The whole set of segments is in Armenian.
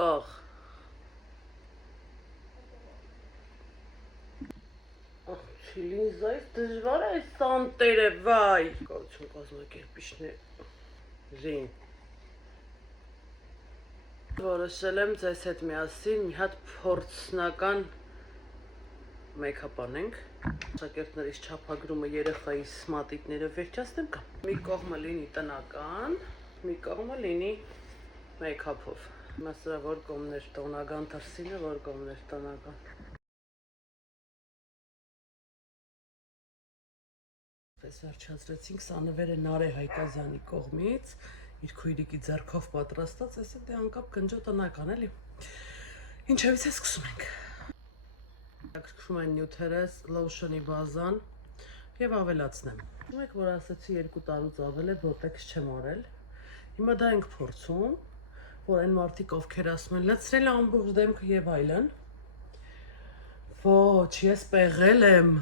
Աղ։ Չիլինզայից դժվար է սանտերը, վայ։ Կողություն կազմակերպիչներին։ Որոշել եմ ձեզ հետ միասին մի հատ փորձնական մեյքափ անենք։ Շակերտներիս չափագրումը երեխայիս մատիտները վերջացնեմ կամ մի կողմը լինի տնական, մի կողմը լինի մեյքափով։ Մասրա որ կողմներ տոնական դրսինը, որ կողմներ տնական։ Պես վերջացրեցինք, սա նվերը Նարե Հայկազյանի կողմից, իր քույրիկի ձեռքով պատրաստած, այս դե անկապ կնջո տնական էլի։ Ինչևից է սկսում ենք։ Կրկնում են նյութերս, լոշոնի բազան և ավելացնեմ։ Եք, որ ասեցի 2 տարուց ավել է բոտեքս չեմ արել։ Հիմա դա ենք փորձում, որ այն մարդիկ ովքեր ասում են լցրել է ամբողջ դեմքը և այլն։ Ոչ, ես պեղել եմ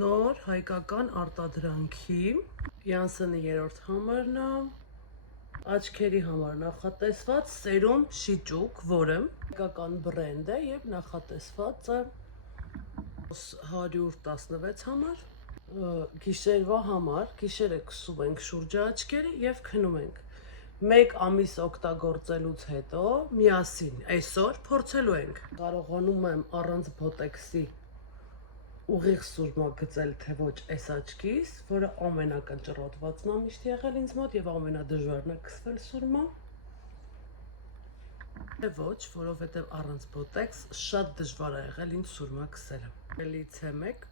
նոր հայկական արտադրանքի Յանսենի 3-րդ համարն է, աչքերի համար նախատեսված սերում շիճուկ, որը հայկական բրենդ է և նախատեսված է 116 համար, գիշերվա համար, գիշերը քսում ենք շուրջը աչքերը և քնում ենք։ 1 ամիս օգտագործելուց հետո միասին այսօր փորձելու ենք։ Կարողանում եմ առանց բոտեքսի ուղիղ սուրմա գծել, թե ոչ այս աչքիս, որը ամենակնճռոտվածն է միշտ եղել ինձ մոտ և ամենադժվարն է քսվել սուրմա։ Թե ոչ, որովհետև առանց բոտեքս շատ դժվար է եղել ինձ սուրմա քսելը։ Էլից է մեկ,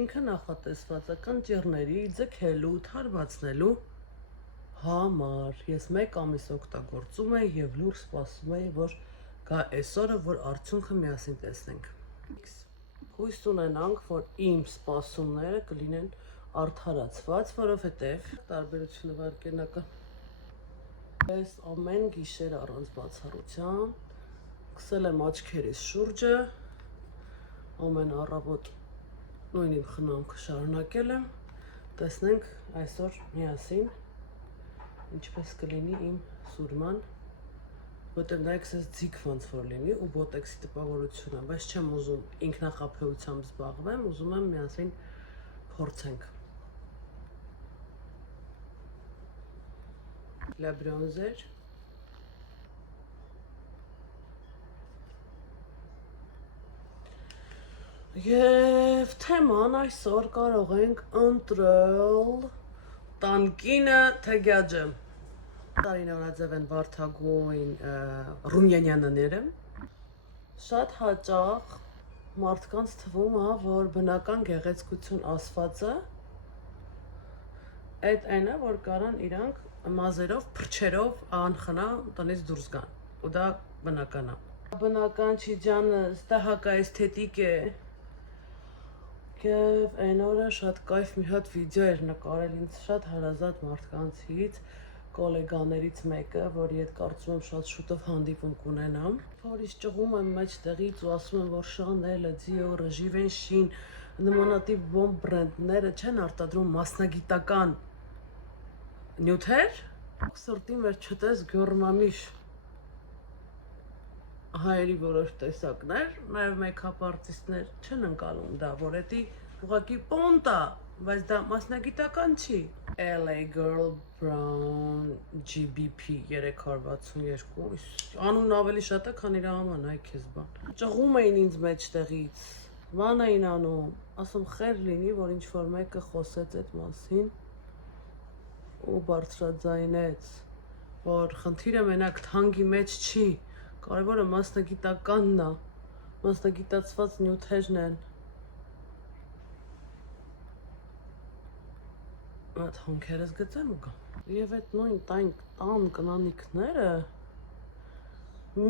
ինքը նախատեսված է կնճիռների ձգելու, թարմացնելու համար։ Ես 1 ամիս օգտագործում եմ և լուր սպասում եմ, որ գա այսօրը, որ արդյունքը միասին տեսնենք։ Հույս ունենանք, որ իմ սպասումները կլինեն արդարացված, որովհետև տարբերությունը վարկենական։ Ես ամեն գիշեր առանց բացառության քսել եմ աչքերիս շուրջը, ամեն առավոտ նույն իմ խնամքը շարունակել եմ, տեսնենք այսօր միասին ինչպես կլինի իմ սուրման, որտեղ դա եկսես ձիգ ոնց որ լինի ու բոտեքսի տպավորությունը, բայց չեմ ուզում ինքնախաբեությամբ զբաղվեմ, ուզում եմ միասին փորձենք։ Լա բրոնզեր։ Եվ թեման այսօր կարող ենք ընտրել տանկինը թե գյաջը։ Տարինորաձև են վարդագույն ռումյանյանները։ Շատ հաճախ մարդկանց թվում է, որ բնական գեղեցկություն ասվածը այդ այն է, որ կարան իրանք մազերով, փրչերով անխնա տնից դուրս գան, ու դա բնական է։ Բնական չի ջանս, դա հակա էսթետիկ է։ Եվ այն օրը շատ կայֆ մի հատ վիդեո էր նկարել ինձ շատ հարազատ մարդկանցից, կոլեգաներից մեկը, որի հետ կարծում եմ շատ շուտով հանդիպում կունենամ, որից ճղում եմ մեջտեղից ու ասում եմ, որ Chanel-ը, Dior-ը, Givenchy-ն, նմանատիպ բոմ բրենդները չեն արտադրում մասնագիտական նյութեր, սրտին մեր չտես գյորմամիշ հայերի որոշ տեսակներ, նաև մեյքափ արտիստներ չեն ընկալում դա, որ էդի ուղղակի պոնտ է, բայց դա մասնագիտական չի։ LA Girl Brown GBP 362, անունն ավելի շատ է, քան իր աման, այ քեզ բան։ Ճղում էին ինձ մեջտեղից, բան էին անում, ասում խեր լինի, որ ինչ-որ մեկը խոսեց այդ մասին ու բարձրաձայնեց, որ խնդիրը մենակ թանկի մեջ չի, կարևորը մասնագիտականն է, մասնագիտացված նյութերն են։ Այդ հոնքերս գծեմ ու գամ։ Եվ այդ նույն տան կնանիքները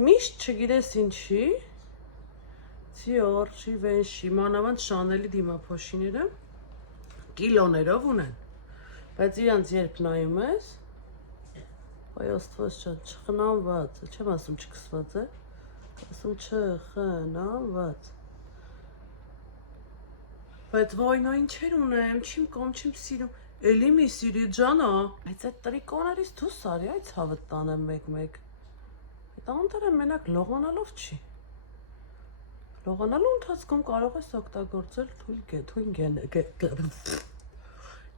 միշտ չգիտես ինչի, Dior, Givenchy, մանավանդ Chanel-ի դիմափոշիները կիլոներով ունեն, բայց իրանց երբ նայում ես, այ աստված ջան, չխնամված, չեմ ասում չքսված է, ասում չխնամված։ Բայց վայ, նա ինչեր ունեմ, չիմ կամ չիմ սիրում, էլի մի սիրի ջանա, բայց այդ տրիկոներից դուս արի, այ ցավդ տանեմ մեկ-մեկ, Դա անտարը մենակ լողանալով չի։ Լողանալու ընթացքում կարող ես օգտագործել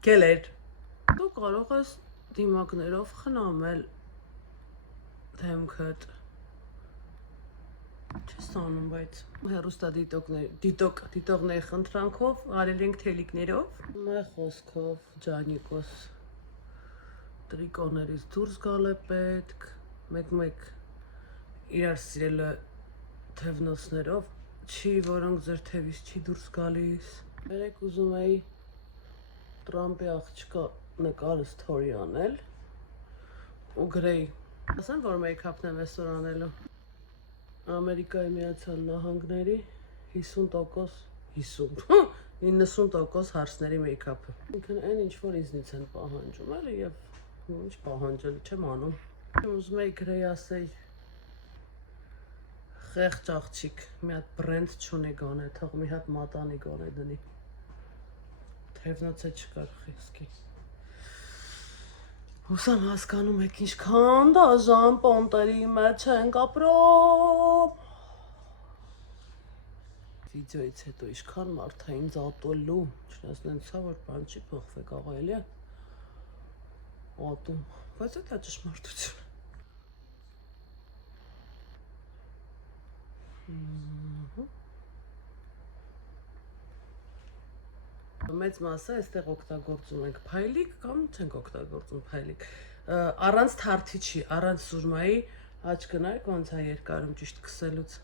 գելեր։ Դու կարող ես դիմակներով խնամել դեմքդ։ Չես անում, բայց հեռուստադիտողների խնդրանքով արել ենք թելիկներով։ Մեր խոսքով Ջանիկոս տրիկոներից դուրս գալ է պետք, մեկ-մեկ իրար սիրելը թևնոցներով չի, որոնք ձեր թևից չի դուրս գալիս։ Երեք ուզում էի Տրամպի աղջկա նկարը սթորի անել ու գրեի։ Ասեմ, որ մեյքափն եմ այսօր անելու։ Ամերիկայի Միացյալ Նահանգների 90% հարցների մեյքափը։ Ինքն այն ինչ որ ինձնից են պահանջում, էլի եւ ինչ պահանջել չեմ անում։ Ուզում էի գրեի ասեի խեղճ աղջիկ, մի հատ բրենդ չունի գոնե, թող մի հատ մատանի գոնե դնի։ Թևնոց է չկար խիսկի։ Հուսամ հասկանում եք ինչքան դաժան պոնտերի մեջ ենք ապրում։ Վիդեոից հետո ինչքան մարդ է ինձ ատելու, չնայած ցա որ բան չի փոխվեք աղա էլի։ Ատում, բայց դա ճշմարտություն։ Մեծ մասը այստեղ օգտագործում ենք փայլիկ կամ չենք օգտագործում փայլիկ։ Առանց թարթիչի, առանց սուրմայի աչքը նայեք ոնց է երկարում ճիշտ քսելուց։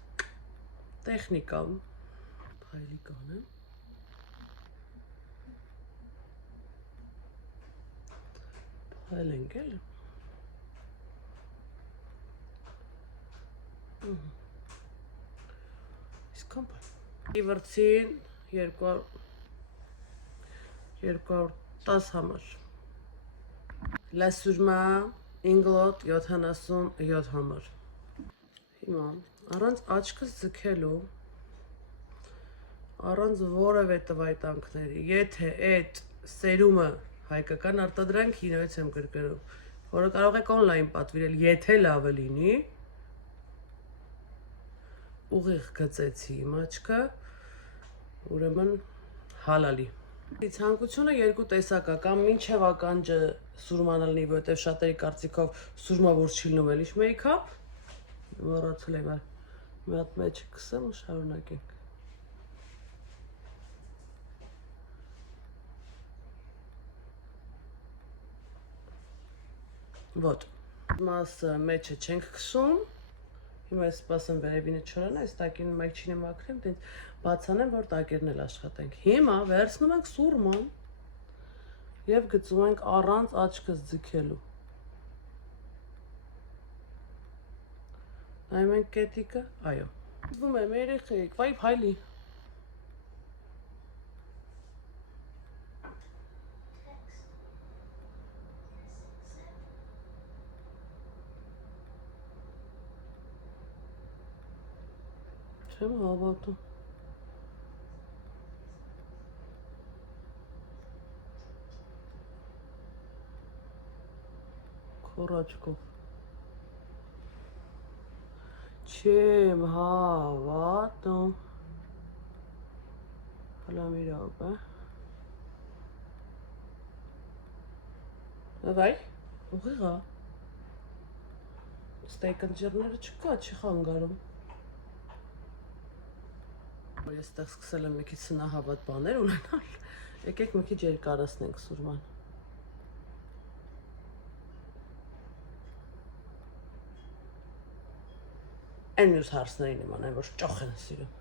Տեխնիկա փայլիկ անեմ։ Փայլենք էլ։ Իսկան բան։ Իվրցին 210 համար։ La Surma Inglot 77 համար։ Հիմա առանց աչքս ձգելու, առանց որևէ տվայտանքների, եթե այդ սերումը հայկական արտադրանք հինոց եմ գրգռում, որը կարող եք օնլայն պատվիրել, եթե լավը լինի, ուղիղ գծեցի իմ աչքը, ուրեմն հալալի։ Ցանկությունը երկու տեսակ է, կամ մինչև ականջը սուրման լինի, որովհետև շատերի կարծիքով սուրմա որ չի լինում, էլ ինչ մեյքափ, մոռացել եմ, մի հատ մեջ քսեմ ու շարունակենք։ Вот, մասը մեջը չենք քսում, հիմա ես սպասեմ վերևինը չորանա, այս տակին մայքչին եմ ակրեմ, դենց բացանեմ, որ տակերն էլ աշխատենք։ Հիմա վերցնում ենք սուրման և գծում ենք առանց աչքս ձգելու։ Նայում ենք կետիկը, այո։ Դվում եմ երեխեք, վայ փայլի։ Չեմ հավատում։ Քորաչկով։ Չեմ հավատում։ Հլա մի րոպե։ Վայ, ուղիղ է։ Ստեյք ընջերները չկա, չի խանգարում։ Ես այդտեղ սկսել եմ մի քիչ սնահավատ բաներ ունենալ, եկեք մի քիչ երկարացնենք սուրման։ Այն մյուս հարցներին իմ անեն, որ ճոխ են սիրում։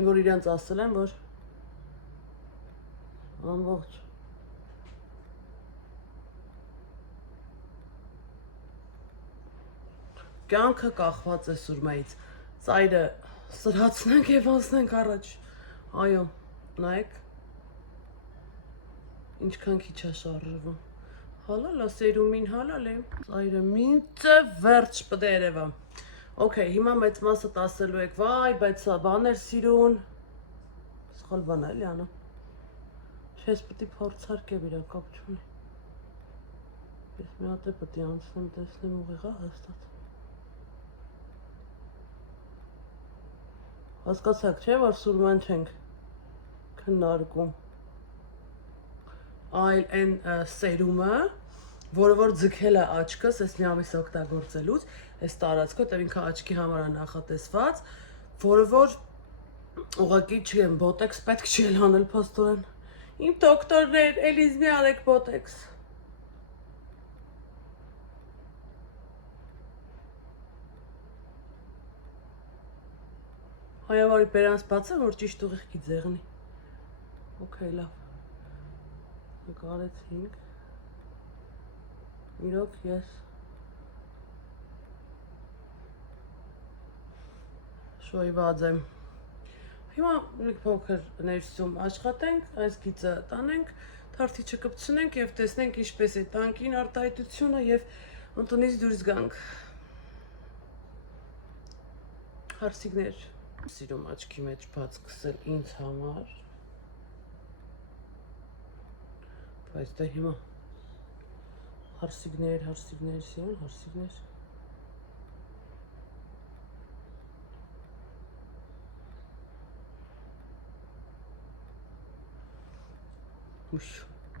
Իմ որ իրանց ասել են, որ ամբողջ կյանքը կախված է սուրմայից, ծայրը սրացնենք և անցնենք առաջ, այո, նայեք, Ինչքան քիչ է շարժվում։ Հալալ է սերումին, հալալ է։ Ծայրը մինչը վերջ պետք է երևա։ Okay, հիմա մեծ մասը ասելու եք, վայ, բայց սա բան էր սիրուն։ Սխալ բան է, էլի անը։ Ես պետք է փորձարկեմ իրան կապ չունի։ Ես մի հատ է պետք է անցնեմ, տեսնեմ ուղիղ է հաստատ։ Հասկացաք, չէ՞ որ սուրման չենք քննարկում։ Այլ այն սերումը, որը որ ձգել է աչքս, այս մի ամիս օգտագործելուց, այս տարածքը, որտեղ ինքը աչքի համար է նախատեսված, որը որ ուղղակի չեմ, բոտեքս պետք չի անել փաստորեն։ Իմ դոկտորներ, էլիզ մի արեք բոտեքս։ Հայավարի բերանս բացը, որ ճիշտ ուղիղ ձեղնի։ Okay, լավ։ Նկարեցինք։ Իրոք ես շոյված եմ։ Հիմա մի փոքր ներսում աշխատենք, այս գիծը տանենք, թարթիչը կպցնենք եւ տեսնենք ինչպես է տանկին արտահայտությունը եւ ընտնից դուրս գանք։ Հարսիկներ սիրում աչքի մեջ բաց սկսել ինձ համար։ Բայց դա հիմա հարսիկներ սիրուն, հարսիկներ։ Ուշ։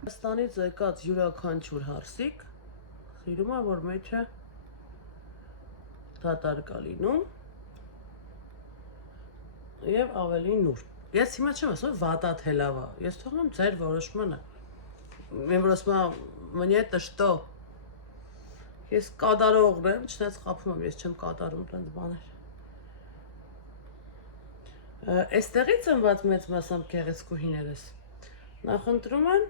Հայաստանից եկած յուրաքանչյուր հարսիկ սիրում է, որ մեջը դատարկ է լինում եւ ավելի նուրբ։ Ես հիմա չեմ ասում վատա թե լավ է, ես թողնում ձեր որոշմանը։ Мен просто мне это что? Ես կատարողն եմ, չնայած խափում եմ, ես չեմ կատարում տենց բաներ։ Այստեղից ընված մեծ մասամբ գեղեցկուհիներս նախընտրում են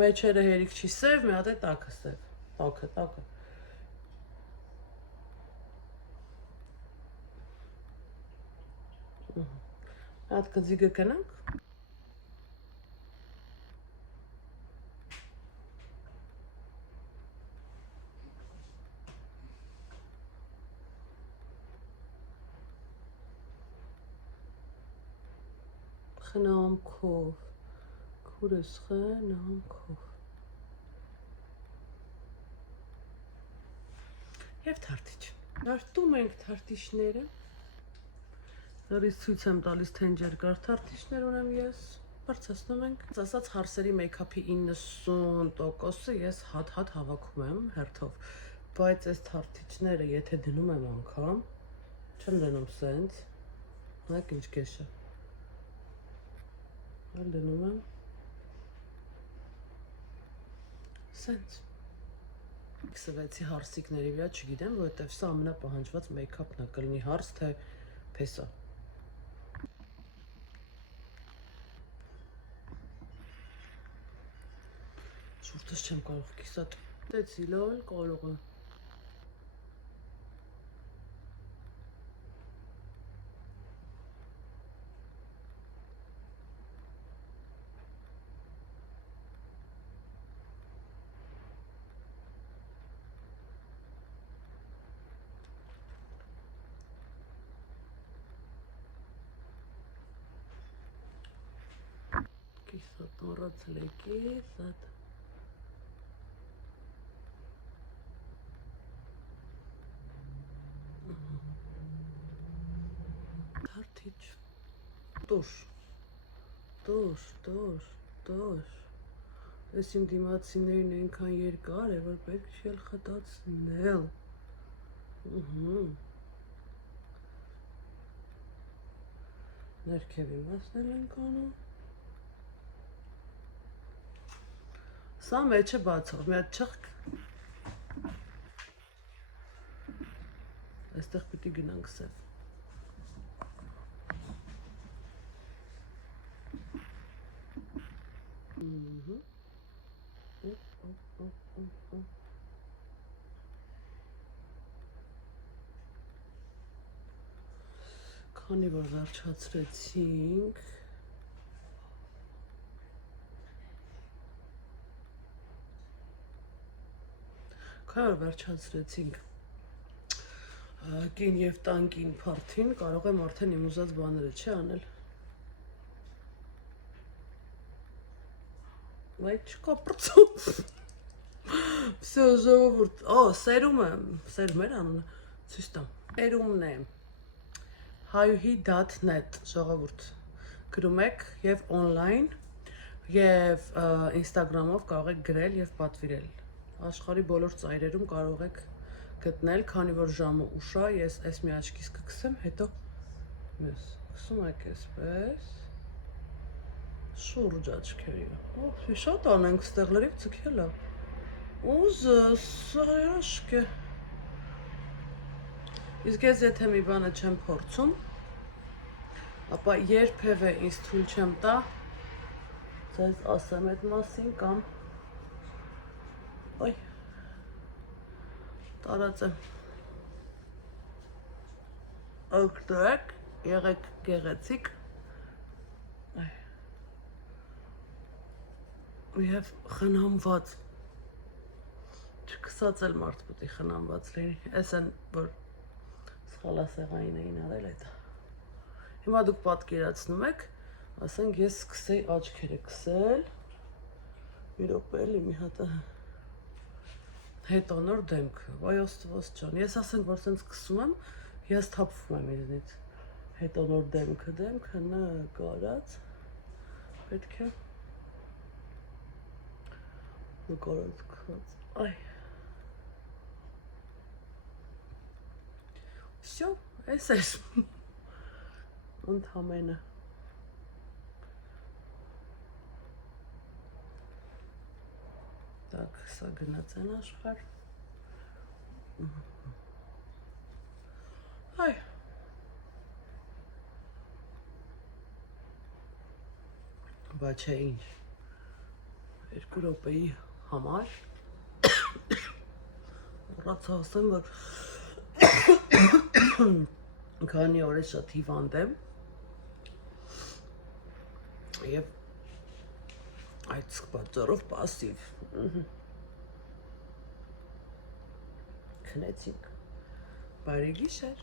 մեջերը հերիք չի սև, մի հատ է տաքը սև, տաքը։ Հատ կձիգը կնանք։ Խնամքով, քուրս խնամքով։ Եվ թարթիչ։ Նարտում ենք թարթիչները։ Նորից ցույց եմ տալիս թե ինչ երկար թարթիչներ ունեմ ես։ Բարձրացնում ենք։ Ասած հարսերի մեյքափի 90%-ը ես հատ հավաքում եմ հերթով։ Բայց այս թարթիչները եթե դնում եմ անգամ, չեմ դնում սենց։ Նայեք ինչ կեշ է։ Այլ դնում եմ սենց։ Քսվեցի հարսիկների վրա, չգիտեմ, որովհետև սա ամենապահանջված մեյքափն է, կլինի հարս թե փեսա։ Շուրտս չեմ կարող կիսատ։ Դեցի լալ կարող է։ Կիսատ, նորացել է կիսատ։ Թարթիչ։ Տոշ։ Ես իմ դիմացիներն այնքան երկար է, որ պետք չի էլ խտացնել։ Ներքևի մասն էլ ենք անում։ Սա մեջը բացող, մի հատ չխք։ Այստեղ պիտի գնանք սև։ Քանի որ վերջացրեցինք, Քան վերջացրեցինք կին եւ տանկին փարթին, կարող եմ արդեն իմ ուզած բաները չի անել։ Վայ չկա պրծում։ Всё, ժողովուրդ։ Սերումը էր անունը։ Ցույց տամ։ Սերումն է։ hayuhi.net ժողովուրդ։ Գրում եք եւ on-line եւ Instagram-ով կարող եք գրել եւ պատվիրել։ Աշխարհի բոլոր ծայրերում կարող եք գտնել, քանի որ ժամը ուշ է, ես այս մի աչքիս կքսեմ, հետո մյուս։ Քսում եք այսպես։ Շուրջ աչքերի։ Շատ անենք ստեղ լրիվ ցկել է։ Ուզս, սարաշք է։ Իսկ ես եթե մի բանը չեմ փորձում, ապա երբևէ ինձ թույլ չեմ տա ձեզ ասեմ այդ մասին կամ այ տարածեմ։ Օգտվեք, եղեք գեղեցիկ։ Եվ խնամված։ Չքսած էլ մարդ պիտի խնամված լինի։ Էս են, որ սխալասեղային էին արել այդ։ Հիմա դուք պատկերացնում եք, ասենք ես սկսեի աչքերը քսել։ Մի րոպե էլի մի հատ հետո նոր դեմքը։ Վայ Աստված ջան, ես ասենք որ սենց սկսում եմ, ես թափվում եմ ինձնից։ Հետո նոր դեմքը նկարած։ Պետք է նկարած քած։ Այ։ Всё, էս է։ Ընդհանրապես Так, սա գնաց են աշխարհ։ Այ։ Բա չէ ինչ։ 2 րոպեի համար ռացա ասեմ, որ քանի օր է շատ հիվանդ եմ եւ այդ պատճառով пассив քնեցինք բարի գիշեր